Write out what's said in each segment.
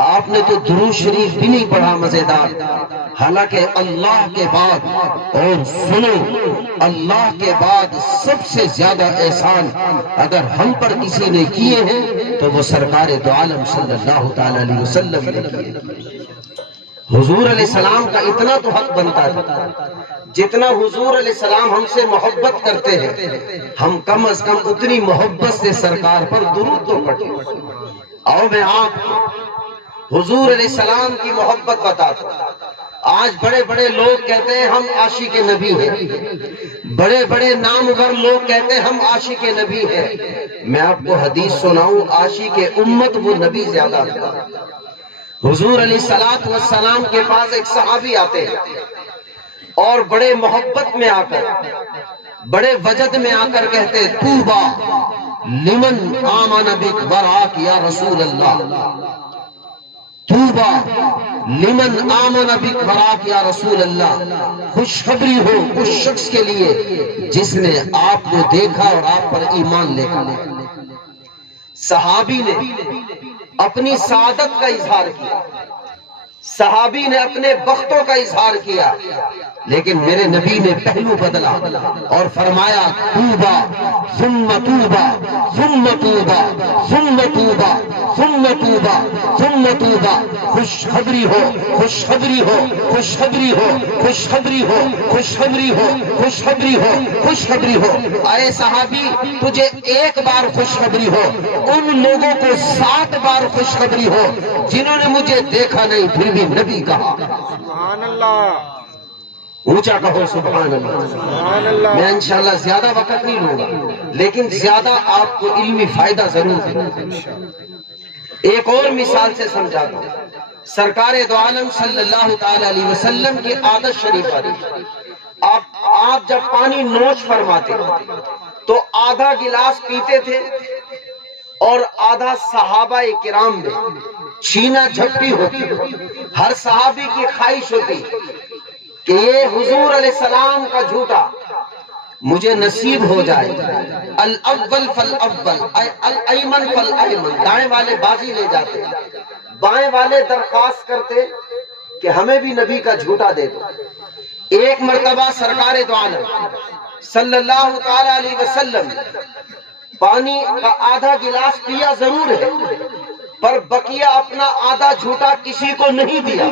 آپ نے تو درود شریف بھی نہیں پڑھا مزیدار، حالانکہ اللہ کے بعد، اور سنو، اللہ کے بعد سب سے زیادہ احسان اگر ہم پر کسی نے کیے ہیں تو وہ سرکار دو عالم صلی اللہ تعالی علیہ وسلم نے کیے۔ حضور علیہ السلام کا اتنا تو حق بنتا تھا، جتنا حضور علیہ السلام ہم سے محبت کرتے ہیں، ہم کم از کم اتنی محبت سے سرکار پر درود تو پڑھیں۔ آؤ میں آپ حضور علیہ السلام کی محبت بتاتا ہوں۔ آج بڑے بڑے لوگ کہتے ہیں ہم عاشق نبی ہیں، بڑے بڑے نامور لوگ کہتے ہیں ہم عاشق نبی ہیں۔ میں آپ کو حدیث سناؤں، عاشق امت وہ نبی زیادہ تھا۔ حضور علیہ السلام کے پاس ایک صحابی آتے ہیں اور بڑے محبت میں آ کر، بڑے وجد میں آ کر کہتے طوبا لمن آمن بک وراک یا رسول اللہ، طوبا لمن آمن بک وراک یا رسول اللہ، خوشخبری ہو اس شخص کے لیے جس نے آپ کو دیکھا اور آپ پر ایمان لے کر۔ صحابی نے اپنی سعادت کا اظہار کیا، صحابی نے اپنے بختوں کا اظہار کیا، لیکن میرے نبی نے پہلو بدلا اور فرمایا طوبا ثم طوبا ثم طوبا ثم طوبا ثم طوبا ثم طوبا، خوشخبری ہو خوشخبری ہو خوشخبری ہو خوشخبری ہو خوشخبری ہو خوشخبری ہو خوشخبری ہو۔ اے صحابی، تجھے ایک بار خوشخبری ہو، ان لوگوں کو 7 بار خوشخبری ہو جنہوں نے مجھے دیکھا نہیں پھر بھی نبی کہا۔ سبحان اللہ، اونچا کہو سبحان اللہ۔ سبحان اللہ۔ میں انشاءاللہ زیادہ وقت نہیں لوں گا، لیکن زیادہ آپ کو علمی فائدہ ضرور ہے۔ ایک اور مثال سے سمجھا دوں، سرکار دو عالم صلی اللہ تعالی علیہ وسلم کی عادت شریف آتی، آپ جب پانی نوش فرماتے تو آدھا گلاس پیتے تھے اور آدھا صحابہ کرام میں چھینا جھپٹی ہوتی۔ ہر صحابی کی خواہش ہوتی کہ یہ حضور علیہ السلام کا جھوٹا مجھے نصیب ہو جائے۔ الاول فالاول، الایمن فالایمن، دائیں والے بازی لے جاتے، بائیں والے درخواست کرتے کہ ہمیں بھی نبی کا جھوٹا دے دو۔ ایک مرتبہ سرکار دو عالم صلی اللہ تعالی علیہ وسلم پانی کا آدھا گلاس پیا ضرور ہے، پر بقیہ اپنا آدھا جھوٹا کسی کو نہیں دیا۔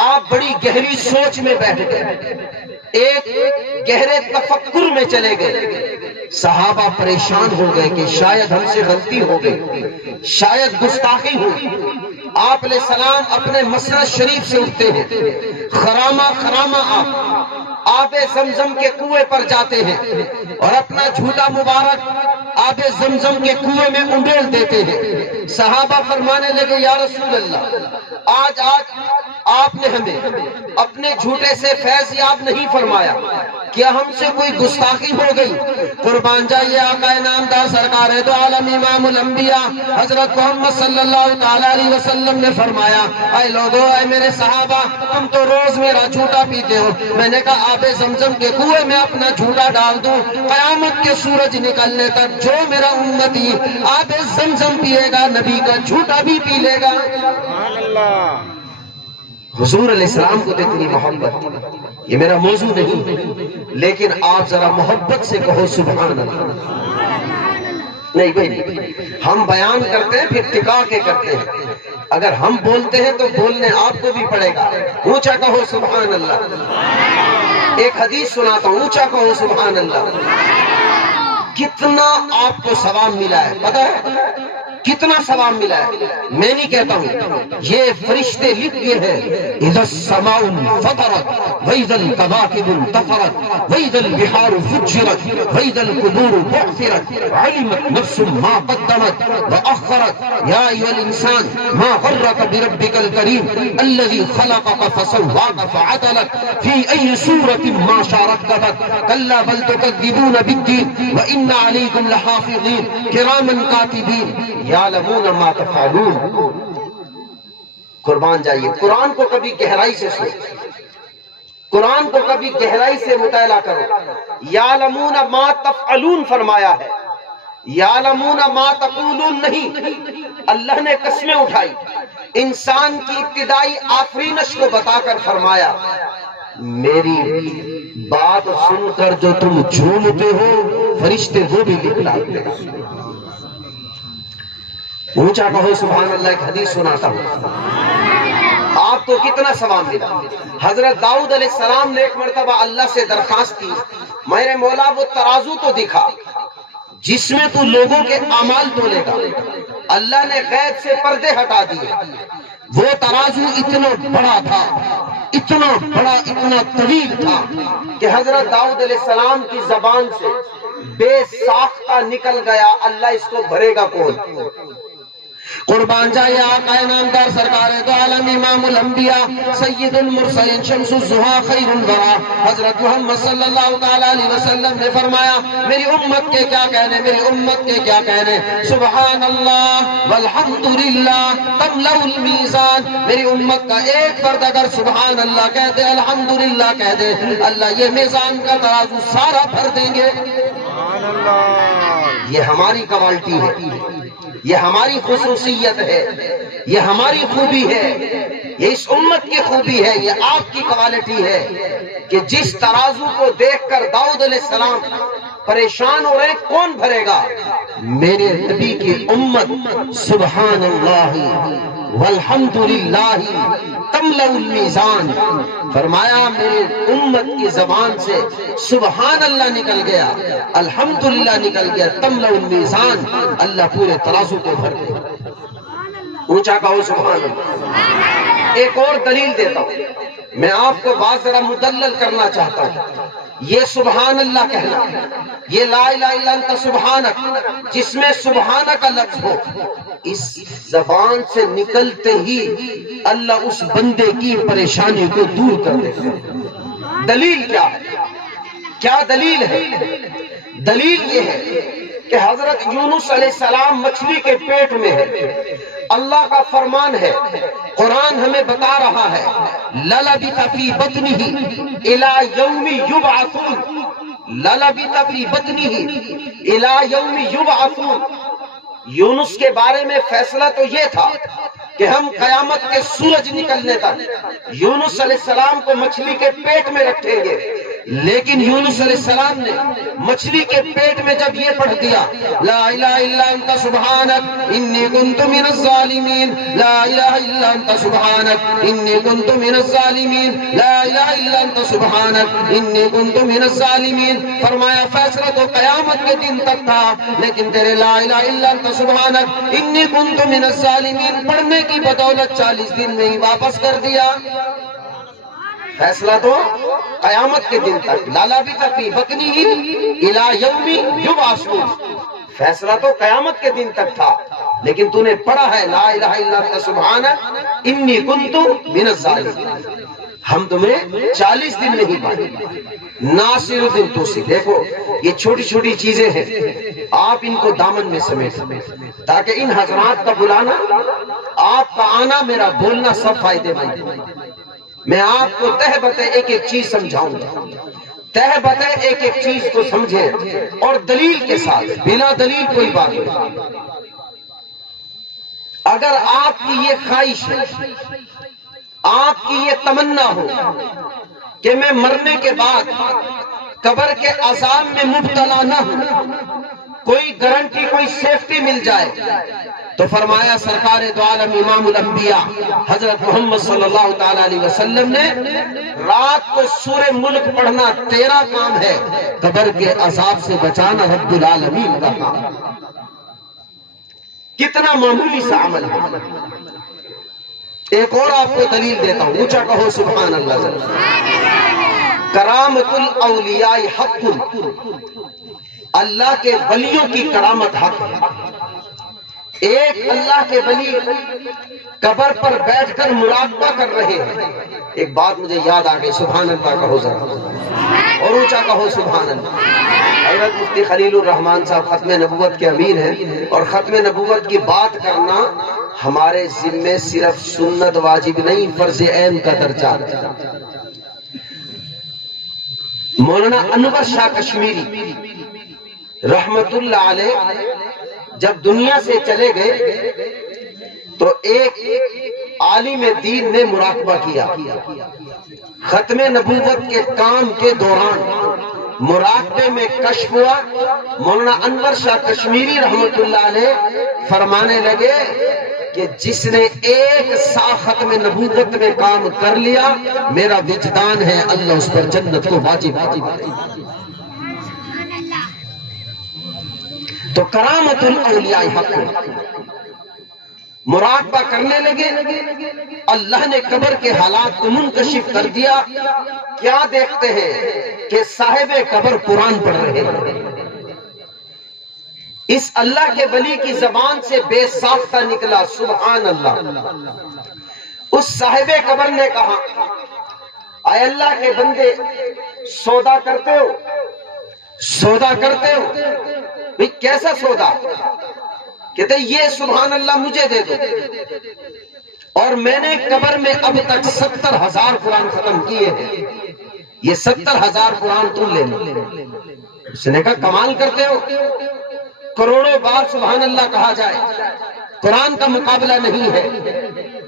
آپ بڑی گہری سوچ میں بیٹھ گئے، ایک گہرے تفکر میں چلے گئے۔ صحابہ پریشان ہو گئے کہ شاید ہم سے غلطی ہو گئی، شاید گستاخی ہوئی۔ آپ علیہ السلام اپنے مسند شریف سے اٹھتے ہیں، خرامہ خرامہ آب زمزم کے کنویں پر جاتے ہیں اور اپنا جھوٹا مبارک آب زمزم کے کنویں میں انڈیل دیتے ہیں۔ صحابہ فرمانے لگے یا رسول اللہ، آج آپ نے ہمیں اپنے جھوٹے سے فیض یاب نہیں فرمایا، کیا ہم سے کوئی گستاخی ہو گئی؟ قربان جائیے آقا نامدار سرکار دو عالم امام الانبیاء حضرت محمد صلی اللہ تعالی علیہ وسلم نے فرمایا اے لوگو، اے میرے صحابہ، تم تو روز میرا جھوٹا پیتے ہو۔ میں نے کہا آب زمزم کے کنویں میں اپنا جھوٹا ڈال دوں، قیامت کے سورج نکلنے تک جو میرا امتی آب زمزم پیے گا نبی کا جھوٹا بھی پی لے گا۔ سبحان اللہ۔ حضور علیہ السلام کو تو اتنی محبت، یہ میرا موضوع نہیں، لیکن آپ ذرا محبت سے کہو سبحان اللہ۔ نہیں بھائی، ہم بیان کرتے ہیں پھر ٹکا کے کرتے ہیں، اگر ہم بولتے ہیں تو بولنے آپ کو بھی پڑے گا۔ اونچا کہو سبحان اللہ۔ ایک حدیث سناتا ہوں، اونچا کہو سبحان اللہ۔ کتنا آپ کو ثواب ملا ہے پتہ ہے؟ کتنا ثواب ملا ہے؟ میں نہیں کہتا ہوں، یہ فرشتے لکھ دیے ہیں اذا السماء انفطرت واذا الكواكب انتثرت واذا البحار فجرت واذا القبور بعثرت علمت نفس ما قدمت واخرت يا ايها الانسان ما غرك بربك الكريم الذي خلقك فسواك فعدلك في اي صورة ما شاء ركبك كلا بل تكذبون بالدين وان عليكم لحافظين كراما كاتبين یعلمون ما تفعلون۔ قربان جائیے، قرآن کو کبھی گہرائی سے سوچ، قرآن کو کبھی گہرائی سے مطالعہ کرو۔ یعلمون ما تفعلون فرمایا ہے، یعلمون ما تقولون نہیں۔ اللہ نے قسمیں اٹھائی، انسان کی ابتدائی آفرینش کو بتا کر فرمایا میری بات سن کر جو تم جھومتے ہو فرشتے وہ بھی لکھ ڈالتے ہیں۔ اونچا کہو سبحان اللہ۔ ایک حدیث سناتا ہوں آپ کو کتنا ثواب ملا۔ حضرت داؤد علیہ السلام نے ایک مرتبہ اللہ سے درخواست کی، میرے مولا وہ ترازو تو دکھا جس میں تو لوگوں کے اعمال تولے گا۔ اللہ نے غیب سے پردے ہٹا دیے، وہ ترازو اتنا بڑا تھا، اتنا بڑا، اتنا طویل تھا کہ حضرت داؤد علیہ السلام کی زبان سے بے ساختہ نکل گیا، اللہ اس کو بھرے گا کون؟ قربان جائے آقا نامدار سرکار دو عالم امام الانبیاء سید المرسلین شمس الضحیٰ خیر الورا حضرت محمد صلی اللہ تعالی علیہ وسلم نے فرمایا میری امت کے کیا کہنے، میری امت کے کیا کہنے، سبحان اللہ والحمدللہ تملأ المیزان۔ میری امت کا ایک فرد اگر سبحان اللہ کہہ دے، الحمدللہ کہہ دے، اللہ یہ میزان کا ترازو سارا بھر دیں گے۔ سبحان اللہ۔ یہ ہماری کوالٹی ہے، یہ ہماری خصوصیت ہے، یہ ہماری خوبی ہے، یہ اس امت کی خوبی ہے، یہ آپ کی کوالٹی ہے کہ جس ترازو کو دیکھ کر داؤد علیہ السلام پریشان ہو رہے، کون بھرے گا؟ میرے نبی کی امت سبحان اللہ والحمدللہ تملأ المیزان۔ فرمایا میرے امت کی زبان سے سبحان اللہ نکل گیا، الحمدللہ نکل گیا، تملأ المیزان، اللہ پورے ترازو کو بھر دے۔ اونچا کہو سبحان اللہ۔ ایک اور دلیل دیتا ہوں، میں آپ کو بات ذرا مدلل کرنا چاہتا ہوں۔ یہ سبحان اللہ کہنا، یہ لا الہ الا انت سبحانک، جس میں سبحانہ کا لفظ ہو، اس زبان سے نکلتے ہی اللہ اس بندے کی پریشانی کو دور کر دیتا ہے۔ دلیل کیا ہے؟ کیا دلیل ہے؟ دلیل یہ ہے کہ حضرت یونس علیہ السلام مچھلی کے پیٹ میں ہے، اللہ کا فرمان ہے، قرآن ہمیں بتا رہا ہے لَلَبِثَ فِي بَطْنِهِ إِلَى يَوْمِ يُبْعَثُونَ، لَلَبِثَ فِي بَطْنِهِ إِلَى يَوْمِ يُبْعَثُونَ۔ یونس کے بارے میں فیصلہ تو یہ تھا کہ ہم قیامت کے سورج نکلنے تک یونس علیہ السلام کو مچھلی کے پیٹ میں رکھیں گے، لیکن یونس علیہ السلام نے مچھلی کے پیٹ میں جب یہ پڑھ دیا لا الہ الا انت سبحانک انی کنت من الظالمین، لا الہ الا انت سبحانک انی کنت من الظالمین، لا الہ الا انت سبحانک انی کنت من الظالمین، فرمایا فیصلہ تو قیامت کے دن تک تھا، لیکن تیرے لا الہ الا انت سبحانک انی کنت من الظالمین پڑھنے کی بدولت 40 دن میں ہی واپس کر دیا۔ فیصلہ تو قیامت کے دن تک، لَلَبِثَ فِي بَطْنِهِ إِلَى يَوْمِ يُبْعَثُونَ، فیصلہ تو قیامت کے دن تک تھا، لیکن تو نے پڑھا ہے لا الہ الا انت سبحانک انی کنت من الظالمین، ہم تمہیں 40 دن نہیں پڑھے۔ ناصر الدین توسی، دیکھو یہ چھوٹی چھوٹی چیزیں ہیں، آپ ان کو دامن میں سمیٹیں تاکہ ان حضرات کا بلانا، آپ کا آنا، میرا بولنا سب فائدے مند۔ میں آپ کو تہ بتہ ایک ایک چیز سمجھاؤں گا، تہ بتہ ایک ایک چیز کو سمجھیں اور دلیل کے ساتھ، بلا دلیل کوئی بات نہیں۔ اگر آپ کی یہ خواہش ہے، آپ کی یہ تمنا ہو کہ میں مرنے کے بعد قبر کے عذاب میں مبتلا نہ ہوں، کوئی گارنٹی، کوئی سیفٹی مل جائے، تو فرمایا سرکار دو عالم امام الانبیاء حضرت محمد صلی اللہ تعالی علیہ وسلم نے رات کو سورہ ملک پڑھنا تیرا کام ہے، قبر کے عذاب سے بچانا رب العالمین کا کام۔ کتنا معمولی سا عمل ہے۔ ایک اور آپ کو دلیل دیتا ہوں، اونچا کہو سبحان اللہ۔ کرامت الاولیاء حق، اللہ کے ولیوں کی کرامت حق ہے۔ ایک اللہ کے ولی قبر پر بیٹھ کر مراقبہ کر رہے ہیں۔ ایک بات مجھے یاد آ گئی، سبحان اللہ کہو ذرا اور اونچا کہو سبحان اللہ۔ حضرت مفتی خلیل الرحمان صاحب ختم نبوت کے امیر ہیں، اور ختم نبوت کی بات کرنا ہمارے ذمے صرف سنت واجب نہیں، فرض عین کا درجہ۔ مولانا انور شاہ کشمیری رحمت اللہ علیہ جب دنیا سے چلے گئے تو ایک عالم دین نے مراقبہ کیا، ختم نبوت کے کام کے دوران مراقبے میں کشف ہوا، مولانا انور شاہ کشمیری رحمت اللہ علیہ فرمانے لگے کہ جس نے ایک سا ختم نبوت میں کام کر لیا، میرا وجدان ہے اللہ اس پر جنت کو واجب۔ تو کرامت الاولیاء حق، مراقبہ کرنے لگے، اللہ نے قبر کے حالات کو منکشف کر دیا۔ کیا دیکھتے ہیں کہ صاحب قبر قرآن پڑھ رہے ہیں۔ اس اللہ کے ولی کی زبان سے بے ساختہ نکلا سبحان اللہ۔ اس صاحب قبر نے کہا، اے اللہ کے بندے، سودا کرتے ہو؟ سودا کرتے ہو؟ بھئی کیسا سودا؟ کہتے یہ سبحان اللہ مجھے دے دو، اور میں نے قبر میں اب تک 70,000 قرآن ختم کیے ہیں، یہ 70,000 قرآن تم لے لو۔ اس نے کہا کمال کرتے ہو، کروڑوں بار سبحان اللہ کہا جائے قرآن کا مقابلہ نہیں ہے،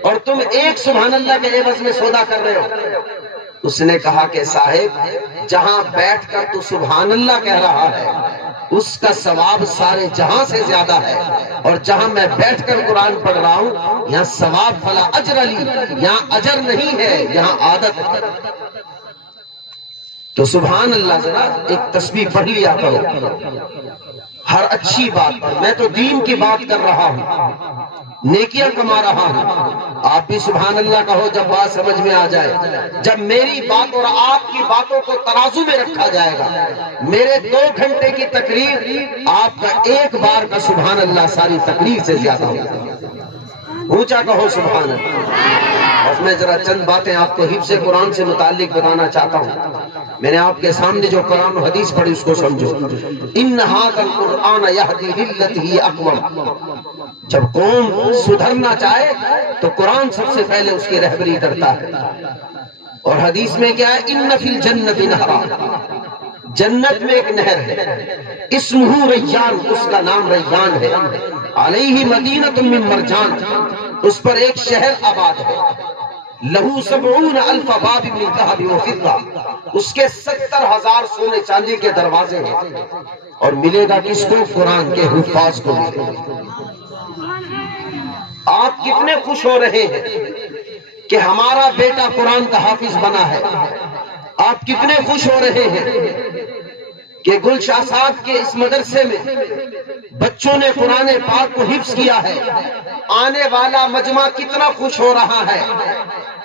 اور تم ایک سبحان اللہ کے عوض میں سودا کر رہے ہو۔ اس نے کہا کہ صاحب، جہاں بیٹھ کر تو سبحان اللہ کہہ رہا ہے اس کا ثواب سارے جہاں سے زیادہ ہے، اور جہاں میں بیٹھ کر قرآن پڑھ رہا ہوں یہاں ثواب فلا اجر علی، یہاں اجر نہیں ہے، یہاں عادت ہے۔ تو سبحان اللہ ذرا ایک تسبیح پڑھ لیا کرو ہر اچھی بات پر۔ میں تو دین کی بات کر رہا ہوں، نیکیاں کما رہا ہوں، آپ بھی سبحان اللہ کہو جب بات سمجھ میں آ جائے۔ جب میری بات اور آپ کی باتوں کو ترازو میں رکھا جائے گا، میرے 2 گھنٹے کی تقریر، آپ کا ایک بار کا سبحان اللہ ساری تقریر سے زیادہ ہوگا۔ اونچا کہو سبحان اللہ۔ اور میں ذرا چند باتیں آپ کو حفظ قرآن سے متعلق بتانا چاہتا ہوں۔ میں نے آپ کے سامنے جو قرآن و حدیث پڑھی اس کو سمجھو۔ ان ھذا القرآن یہدی للتی ہی اقوم۔ جب قوم سدھرنا چاہے تو قرآن سب سے پہلے اس کی رہبری کرتا ہے۔ اور حدیث میں کیا ہے؟ ان فی الجنت نہرا، جنت میں ایک نہر ہے، اسمہ ریان، اس کا نام ریان ہے، علیہ مدینۃ من مرجان، اس پر ایک شہر آباد ہے، لہو 70,000 باب من ذہب و فضہ، اس کے 70,000 سونے چاندی کے دروازے ہیں، اور ملے گا کس کو؟ قرآن کے حفاظ کو ملے گا۔ آپ کتنے خوش ہو رہے ہیں کہ ہمارا بیٹا قرآن کا حافظ بنا ہے؟ آپ کتنے خوش ہو رہے ہیں کہ گلشاہ صاحب کے اس مدرسے میں بچوں نے قرآن پاک کو حفظ کیا ہے؟ آنے والا مجمع کتنا خوش ہو رہا ہے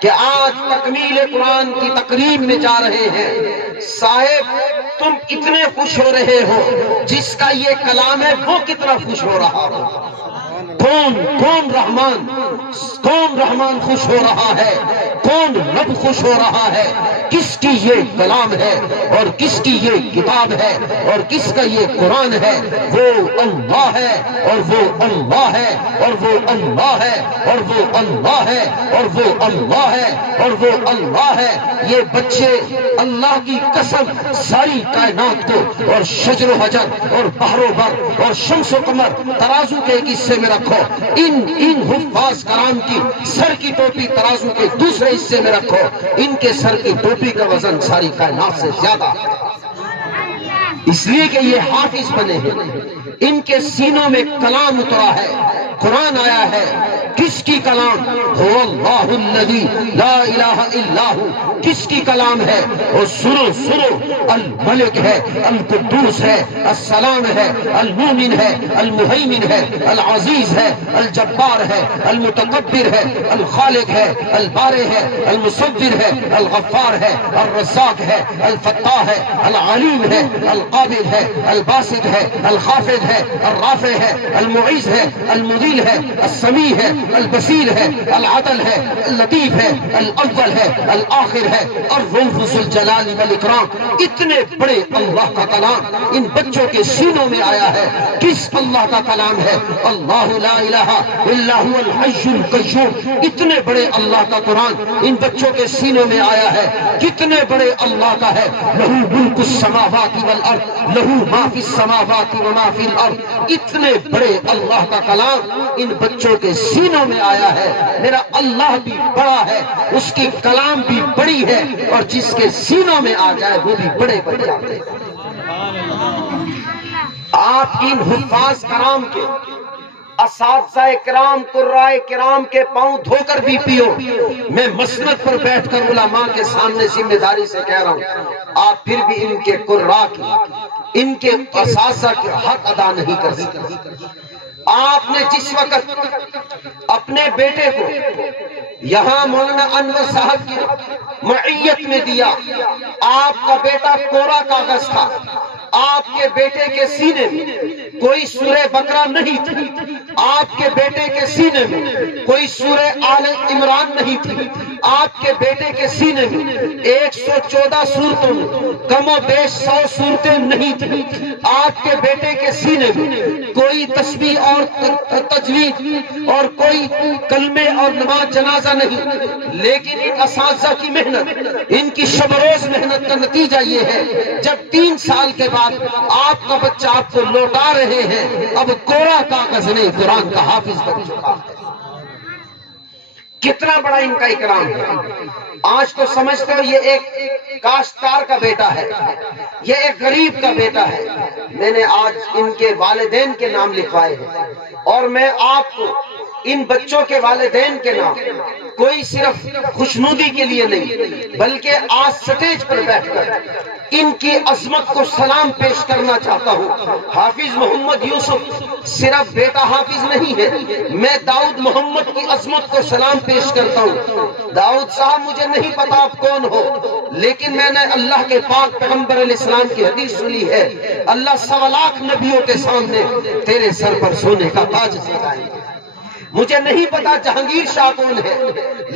کہ آج تکمیل قرآن کی تقریب میں جا رہے ہیں؟ صاحب تم اتنے خوش ہو رہے ہو، جس کا یہ کلام ہے وہ کتنا خوش ہو رہا ہو؟ کون رحمان خوش ہو رہا ہے؟ کون رب خوش ہو رہا ہے؟ کس کی یہ کلام ہے اور کس کی یہ کتاب ہے اور کس کا یہ قرآن ہے؟ وہ اللہ ہے، اور وہ اللہ ہے، اور وہ اللہ ہے، اور وہ اللہ ہے، اور وہ اللہ ہے، اور وہ اللہ ہے۔ یہ بچے اللہ کی قسم ساری کائنات کو اور شجر و حجر اور بحر و بر اور شمس و قمر ترازو کے ایک حصے میں رکھو، ان حفاظ کرام کی سر کی ٹوپی ترازو کے دوسرے حصے میں رکھو، ان کے سر کی ٹوپی کا وزن ساری کائنات سے زیادہ ہے، اس لیے کہ یہ حافظ بنے ہیں، ان کے سینوں میں کلام اترا ہے، قرآن آیا ہے۔ کس کی کلام؟ هو اللہ الذی لا الہ الا ہو، کس کی کلام ہے؟ اور سنو الملک ہے، القدوس ہے، السلام ہے، المومن ہے، المہیمن ہے، العزیز ہے، الجبار ہے، المتکبر ہے، الخالق ہے، البارئ ہے، المصور ہے، الغفار ہے، الرزاق ہے، الفتاح ہے، العلیم ہے، القابض ہے، الباسط ہے، الخافض ہے، الرافع ہے، المعز ہے، المذل ہے، السمیع ہے، البصیر ہے، العدل ہے، اللطیف ہے، الاول ہے، الآخر ہے، الرؤوف ذو الجلال والاکرام۔ اتنے بڑے اللہ کا کلام ان بچوں کے سینوں میں آیا ہے۔ کس اللہ کا کلام ہے؟ اللہ لا الہ الا هو الحی القیوم۔ اتنے بڑے اللہ کا قرآن ان بچوں کے سینوں میں آیا ہے۔ کتنے بڑے اللہ کا ہے؟ لہ ملک السماوات والارض لہ ما فی السماوات وما فی الارض۔ اتنے بڑے اللہ کا کلام ان بچوں کے سینوں سینوں میں آیا ہے، میرا اللہ بھی بڑا ہے، اس کی کلام بھی بڑی ہے، اور جس کے سینوں میں آ جائے وہ بھی بڑے بن جاتے ہیں۔ آپ ان حفاظ کرام کے، اساتذہ کرام، قراء کرام کے پاؤں دھو کر بھی پیو۔ میں مسند پر بیٹھ کر علماء کے سامنے ذمہ داری سے کہہ رہا ہوں، آپ پھر بھی ان کے قراء کی، ان کے اساتذہ کے حق ادا نہیں کر سکتے۔ آپ نے جس وقت اپنے بیٹے کو یہاں مولانا انور صاحب کی معیت میں دیا، آپ کا بیٹا کوڑا کاغذ تھا، آپ کے بیٹے کے سینے میں کوئی سورہ بقرہ نہیں تھی، آپ کے بیٹے کے سینے میں کوئی سورہ آل عمران نہیں تھی، آپ کے بیٹے کے سینے میں 114 صورتوں میں کم و بیش 100 صورتیں نہیں تھی، آپ کے بیٹے کے سینے میں کوئی تسبیح اور تجوید اور کوئی کلمے اور نماز جنازہ نہیں، لیکن ان اساتذہ کی محنت، ان کی شب روز محنت کا نتیجہ یہ ہے جب 3 سال کے بعد آپ کا بچہ آپ کو لوٹا رہے ہیں، اب کوڑا کاغذ نہیں، قرآن کا حافظ بن چکا ہے۔ کتنا بڑا ان کا اکرام ہے۔ آج تو سمجھتے ہو یہ ایک کاشتکار کا بیٹا ہے، یہ ایک غریب کا بیٹا ہے۔ میں نے آج ان کے والدین کے نام لکھوائے ہیں، اور میں آپ کو ان بچوں کے والدین کے نام کوئی صرف خوشنودی کے لیے نہیں بلکہ آج سٹیج پر بیٹھ کر ان کی عظمت کو سلام پیش کرنا چاہتا ہوں۔ حافظ محمد یوسف صرف بیٹا حافظ نہیں ہے، میں داؤد محمد کی عظمت کو سلام پیش کرتا ہوں۔ داؤد صاحب مجھے نہیں پتا آپ کون ہو، لیکن میں نے اللہ کے پاک پیغمبر علیہ السلام کی حدیث سنی ہے، اللہ 1.25 لاکھ نبیوں کے سامنے تیرے سر پر سونے کا تاج سجائے گا۔ مجھے نہیں پتا جہانگیر شاہ کون ہے،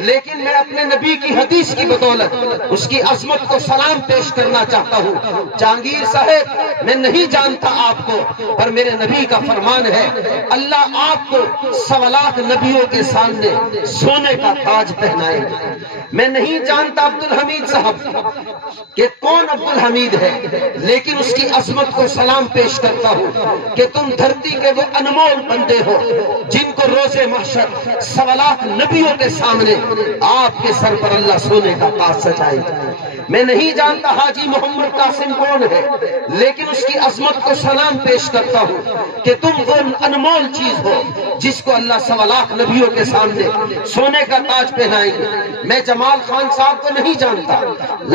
لیکن میں اپنے نبی کی حدیث کی بدولت اس کی عظمت کو سلام پیش کرنا چاہتا ہوں۔ جہانگیر صاحب میں نہیں جانتا آپ کو، پر میرے نبی کا فرمان ہے اللہ آپ کو 1.25 لاکھ نبیوں کے سامنے سونے کا تاج پہنائے گا۔ میں نہیں جانتا عبدالحمید صاحب کہ کون عبدالحمید ہے، لیکن اس کی عظمت کو سلام پیش کرتا ہوں کہ تم دھرتی کے وہ انمول بندے ہو جن کو روز محشر 1.25 لاکھ نبیوں کے سامنے آپ کے سر پر اللہ سونے کا تاج سجائے گا۔ میں نہیں جانتا حاجی محمد قاسم کون ہے، لیکن اس کی عظمت کو سلام پیش کرتا ہوں کہ تم وہ انمول چیز ہو جس کو اللہ 1.25 لاکھ نبیوں کے سامنے سونے کا تاج پہنائے گا۔ میں جمال خان صاحب کو نہیں جانتا،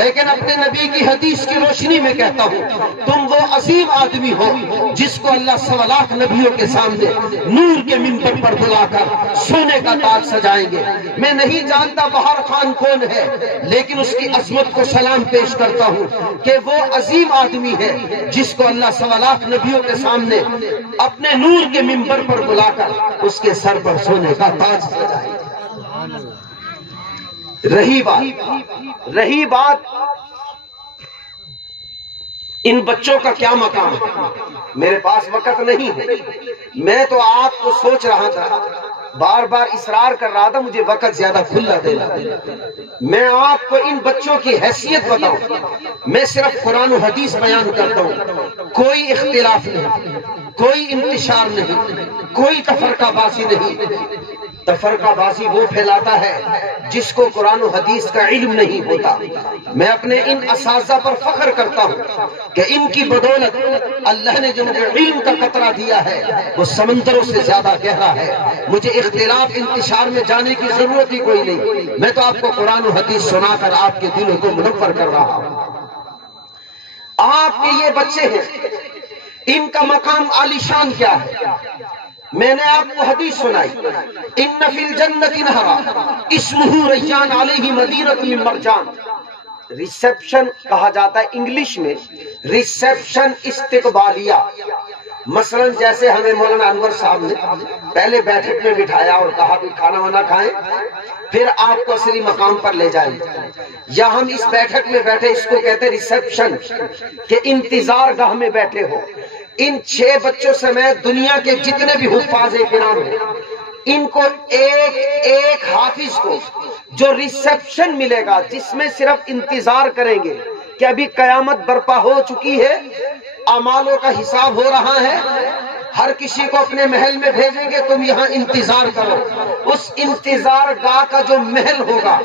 لیکن اپنے نبی کی حدیث کی روشنی میں کہتا ہوں تم وہ عظیم آدمی ہو جس کو اللہ 1.25 لاکھ نبیوں کے سامنے نور کے منبر پر بلا کر سونے کا تاج سجائیں گے۔ میں نہیں جانتا بہار خان کون ہے، لیکن اس کی عظمت کو سلام پیش کرتا ہوں کہ وہ عظیم آدمی ہے جس کو اللہ 1.25 لاکھ نبیوں کے سامنے اپنے نور کے منبر پر بلا کر اس کے سر پر سونے کا تاج سجائے گا۔ رہی بات ان بچوں کا کیا مقام ہے، میرے پاس وقت نہیں ہے، میں تو آپ کو سوچ رہا تھا، بار بار اصرار کر رہا تھا مجھے وقت زیادہ کھلا دینا۔ میں آپ کو ان بچوں کی حیثیت بتاؤں، میں صرف قرآن و حدیث بیان کرتا ہوں، کوئی اختلاف نہیں، کوئی انتشار نہیں، کوئی تفرقہ بازی نہیں۔ تفرقہ بازی وہ پھیلاتا ہے جس کو قرآن و حدیث کا علم نہیں ہوتا۔ میں اپنے ان اساتذہ پر فخر کرتا ہوں کہ ان کی بدولت اللہ نے جو مجھے علم کا قطرہ دیا ہے وہ سمندروں سے زیادہ گہرا ہے۔ مجھے اختلاف انتشار میں جانے کی ضرورت ہی کوئی نہیں، میں تو آپ کو قرآن و حدیث سنا کر آپ کے دلوں کو منور کر رہا ہوں۔ آپ کے یہ بچے ہیں، ان کا مقام عالی شان کیا ہے؟ میں نے آپ کو حدیث سنائی، ان فی الجنت نہرا اسمہ ریان علیہ مدینۃ من مرجان۔ ریسیپشن کہا جاتا ہے انگلش میں، ریسیپشن استقبالیہ۔ مثلا جیسے ہمیں مولانا انور صاحب نے پہلے بیٹھک میں بٹھایا اور کہا کہ کھانا وانا کھائیں، پھر آپ کو اصلی مقام پر لے جائیں، یا ہم اس بیٹھک میں بیٹھے، اس کو کہتے ہیں ریسیپشن، کہ انتظار گاہ میں بیٹھے ہو۔ ان 6 بچوں سے میں دنیا کے جتنے بھی حفاظ کرام ہیں ان کو ایک حافظ کو جو ریسیپشن ملے گا جس میں صرف انتظار کریں گے کہ ابھی قیامت برپا ہو چکی ہے، اعمالوں کا حساب ہو رہا ہے، ہر کسی کو اپنے محل میں بھیجیں گے، تم یہاں انتظار کرو، اس انتظار گاہ کا جو محل ہوگا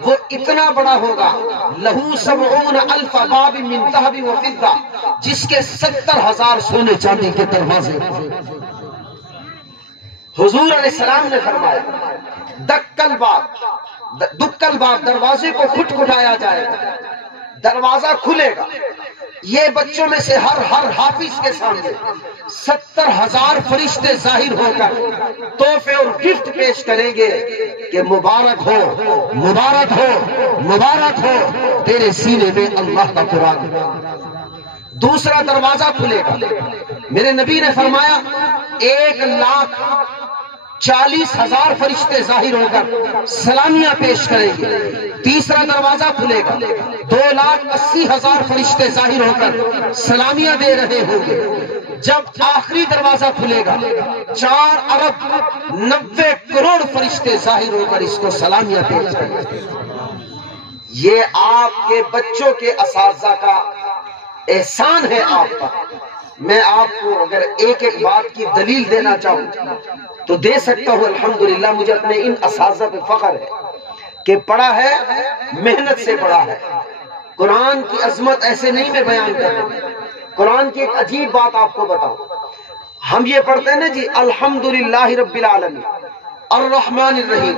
وہ اتنا بڑا ہوگا، لہو 70,000 باب من ذهب و فضہ، جس کے 70,000 سونے چاندی کے دروازے۔ حضور علیہ السلام نے فرمایا دکل باب، دروازے کو کھٹکھٹایا جائے گا، دروازہ کھلے گا، یہ بچوں میں سے ہر حافظ کے سامنے 70,000 فرشتے ظاہر ہو کر تحفے اور گفٹ پیش کریں گے کہ مبارک ہو، مبارک ہو، مبارک ہو، تیرے سینے میں اللہ کا قرآن۔ دوسرا دروازہ کھلے گا، میرے نبی نے فرمایا 1,40,000 فرشتے ظاہر ہو کر سلامیاں پیش کریں گے۔ تیسرا دروازہ کھلے گا، 2,80,000 فرشتے ظاہر ہو کر سلامیاں دے رہے ہوں گے۔ جب آخری دروازہ کھلے گا، 4,90,00,000,000 فرشتے ظاہر ہو کر اس کو سلامیاں پیش کریں گے۔ یہ آپ کے بچوں کے اساتذہ کا احسان ہے آپ کا۔ میں آپ کو اگر ایک ایک بات کی دلیل دینا چاہوں تو دے سکتا ہوں۔ الحمدللہ مجھے اپنے ان اساتذہ پہ فخر ہے کہ پڑھا ہے، محنت سے پڑھا ہے۔ قرآن کی عظمت ایسے نہیں میں بیان کر رہا۔ قرآن کی ایک عجیب بات آپ کو بتاؤں، ہم یہ پڑھتے ہیں نا جی الحمدللہ رب العالمین الرحمن الرحیم،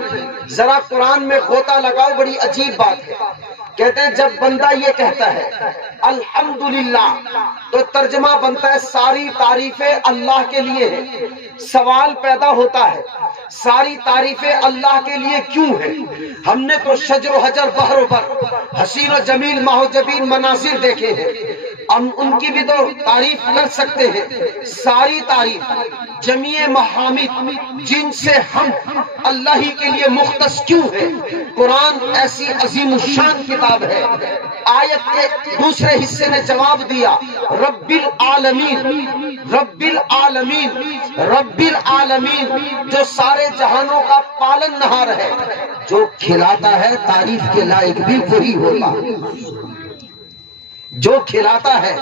ذرا قرآن میں غوطہ لگاؤ، بڑی عجیب بات ہے۔ کہتے ہیں جب بندہ یہ کہتا ہے الحمدللہ تو ترجمہ بنتا ہے ساری تعریفیں اللہ کے لیے ہیں۔ سوال پیدا ہوتا ہے ساری تعریفیں اللہ کے لیے کیوں ہیں؟ ہم نے تو شجر و حجر بحر و بر، حسین و جمیل ماہ و جبین مناظر دیکھے ہیں، ہم ان کی بھی تو تعریف کر سکتے ہیں۔ ساری تعریف جمیع محامد جن سے ہم اللہ ہی کے لیے مختص کیوں ہے؟ قرآن ایسی عظیم الشان کتاب ہے۔ آیت کے دوسرے حصے نے جواب دیا رب العالمین، رب العالمین، رب العالمین، جو سارے جہانوں کا پالن نہار ہے۔ جو کھلاتا ہے تعریف کے لائق بھی وہی ہوتا، جو کھلاتا ہے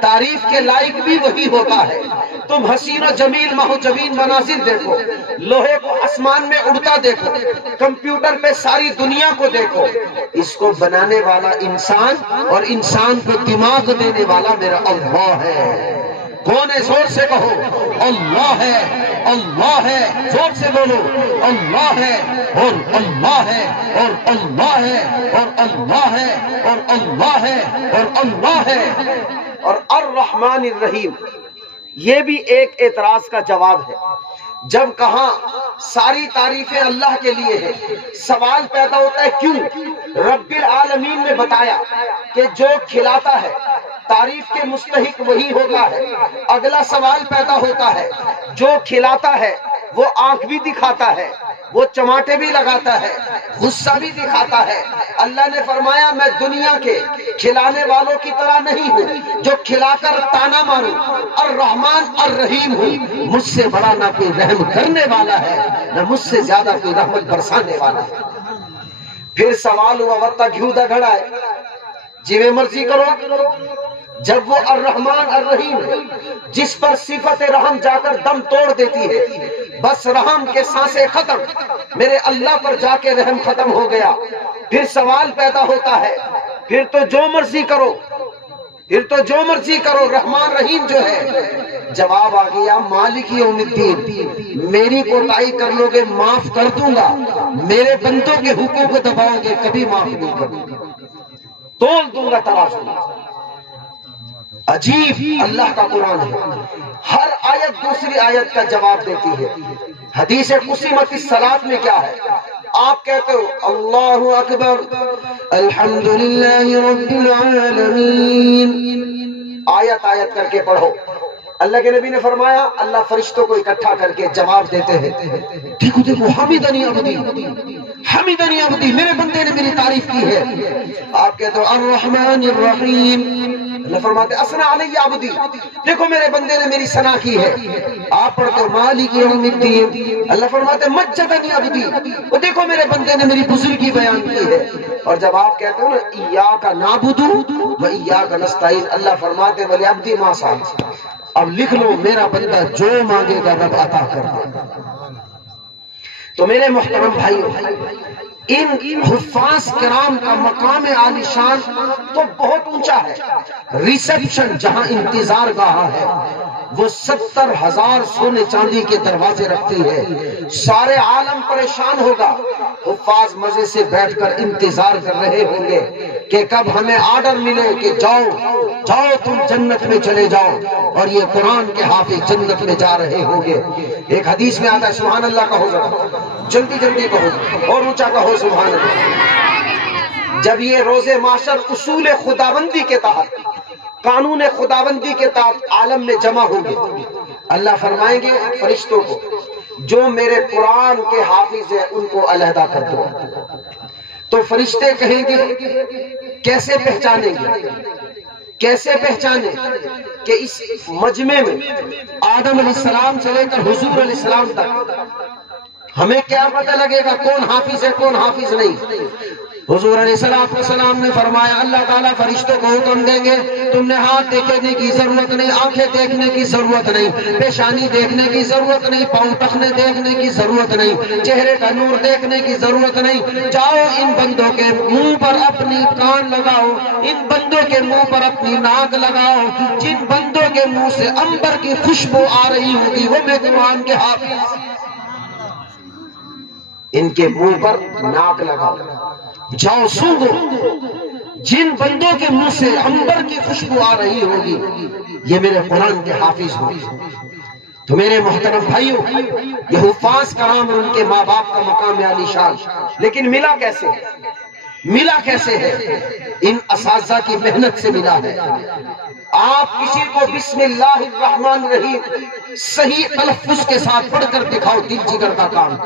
تعریف کے لائق بھی وہی ہوتا ہے۔ تم حسین و جمیل ماہ و جبین مناظر دیکھو، لوہے کو آسمان میں اڑتا دیکھو، کمپیوٹر پہ ساری دنیا کو دیکھو، اس کو بنانے والا انسان اور انسان کو دماغ دینے والا میرا اللہ ہے۔ کون ہے؟ زور سے کہو اللہ ہے، اللہ ہے، زور سے بولو اللہ ہے، اور اللہ ہے، اور اللہ ہے، اور اللہ ہے، اور اللہ ہے، اور اللہ ہے۔ اور الرحمن الرحیم، یہ بھی ایک اعتراض کا جواب ہے۔ جب کہاں ساری تعریفیں اللہ کے لیے ہیں، سوال پیدا ہوتا ہے کیوں؟ رب العالمین نے بتایا کہ جو کھلاتا ہے تعریف کے مستحق وہی ہوتا ہے۔ اگلا سوال پیدا ہوتا ہے جو کھلاتا ہے وہ آنکھ بھی دکھاتا ہے، وہ چماٹے بھی لگاتا ہے، غصہ بھی دکھاتا ہے۔ اللہ نے فرمایا میں دنیا کے کھلانے والوں کی طرح نہیں ہوں جو کھلا کر تانا ماروں، الرحمن الرحیم ہوں، مجھ سے بڑا نہ کوئی رحم کرنے والا ہے نہ مجھ سے زیادہ کوئی رحمت برسانے والا ہے۔ پھر سوال ہوا وقتا گھیو دا گھڑا ہے جی میں مرضی کرو۔ جب وہ الرحمن الرحیم ہے جس پر صفت رحم جا کر دم توڑ دیتی ہے، بس رحم کے سانسیں ختم، میرے اللہ پر جا کے رحم ختم ہو گیا۔ پھر سوال پیدا ہوتا ہے پھر تو جو مرضی کرو، پھر تو جو مرضی کرو، رحمان رحیم جو ہے۔ جواب آ گیا مالک یوم الدین، میری کوتاہی کر لو گے معاف کر دوں گا، میرے بندوں کے حقوق کو دباؤ گے کبھی معاف نہیں کروں گا، تول دوں گا ترازو۔ عجیب اللہ کا قرآن ہے، ہر آیت دوسری آیت کا جواب دیتی ہے۔ حدیث قسمت الصلاۃ میں کیا ہے؟ آپ کہتے ہو اللہ اکبر الحمدللہ رب العالمین، آیت آیت کر کے پڑھو۔ اللہ کے نبی نے فرمایا اللہ فرشتوں کو اکٹھا کر کے جواب دیتے ہیں، دیکھو دیکھو حمیدنی عبدی، حمیدنی عبدی، میرے بندے نے میری تعریف کی ہے۔ آپ کہتے ہو الرحمن الرحیم، اللہ فرماتے اسنا علی عبدی، دیکھو میرے بندے نے میری ثنا کی ہے۔ آپ پڑھتے ہو مالک یوم الدین، اللہ فرماتے مجدنی عبدی، وہ دیکھو میرے بندے نے میری بزرگی بیان کی ہے۔ اور جب آپ کہتے ہو نا ایاک نعبد و ایاک نستعین، اللہ فرماتے ولعبدی ما سأل، اب لکھ لو میرا بندہ جو مانگے گا رب عطا کر دے گا۔ تو میرے محترم بھائیوں، ان حفاظ کرام کا مقام عالی شان تو بہت اونچا ہے۔ ریسپشن جہاں انتظار گاہ ہے وہ 70,000 سونے چاندی کے دروازے رکھتی ہے، سارے عالم پریشان ہوگا، حفاظ مزے سے بیٹھ کر انتظار کر رہے ہوں گے کہ کب ہمیں آرڈر ملے کہ جاؤ تم جنت میں چلے جاؤ، اور یہ قرآن کے حافظ جنت میں جا رہے ہوں گے۔ ایک حدیث میں آتا ہے، سبحان اللہ کہو ذرا، جلدی جلدی کہو اور اونچا کہو سبحان اللہ۔ جب یہ روز محشر اصول خداوندی کے تحت، قانون خداوندی کے تحت عالم میں جمع ہوں گے، اللہ فرمائیں گے فرشتوں کو جو میرے قرآن کے حافظ ہیں ان کو علیحدہ کر دو۔ تو فرشتے کہیں گے کیسے پہچانیں گے، کیسے پہچانے کہ اس مجمع میں آدم علیہ السلام سے لے کر حضور علیہ السلام تک ہمیں کیا پتہ لگے گا کون حافظ ہے کون حافظ نہیں؟ حضور علیہ السلام نے فرمایا اللہ تعالیٰ فرشتوں کو حکم دیں گے تم نے ہاتھ دیکھنے کی ضرورت نہیں، آنکھیں دیکھنے کی ضرورت نہیں، پیشانی دیکھنے کی ضرورت نہیں، پاؤں ٹخنے دیکھنے کی ضرورت نہیں، چہرے کا نور دیکھنے کی ضرورت نہیں، جاؤ ان بندوں کے منہ پر اپنی کان لگاؤ، ان بندوں کے منہ پر اپنی ناک لگاؤ، جن بندوں کے منہ سے عنبر کی خوشبو آ رہی ہوگی وہ میں قرآن کے حافظ، ان کے منہ پر ناک لگاؤ، جاؤ سونگو، جن بندوں کے منہ سے عنبر کی خوشبو آ رہی ہوگی یہ میرے قرآن کے حافظ ہوں گے۔ تو میرے محترم بھائیوں، یہ حفاظ کرام اور ان کے ماں باپ کا مقام عالی شان، لیکن ملا کیسے؟ ملا کیسے ہے؟ ان اساتذہ کی محنت سے ملا ہے۔ آپ کسی کو بسم اللہ الرحمن الرحیم صحیح تلفظ کے ساتھ پڑھ کر دکھاؤ، دل جگر کا کام۔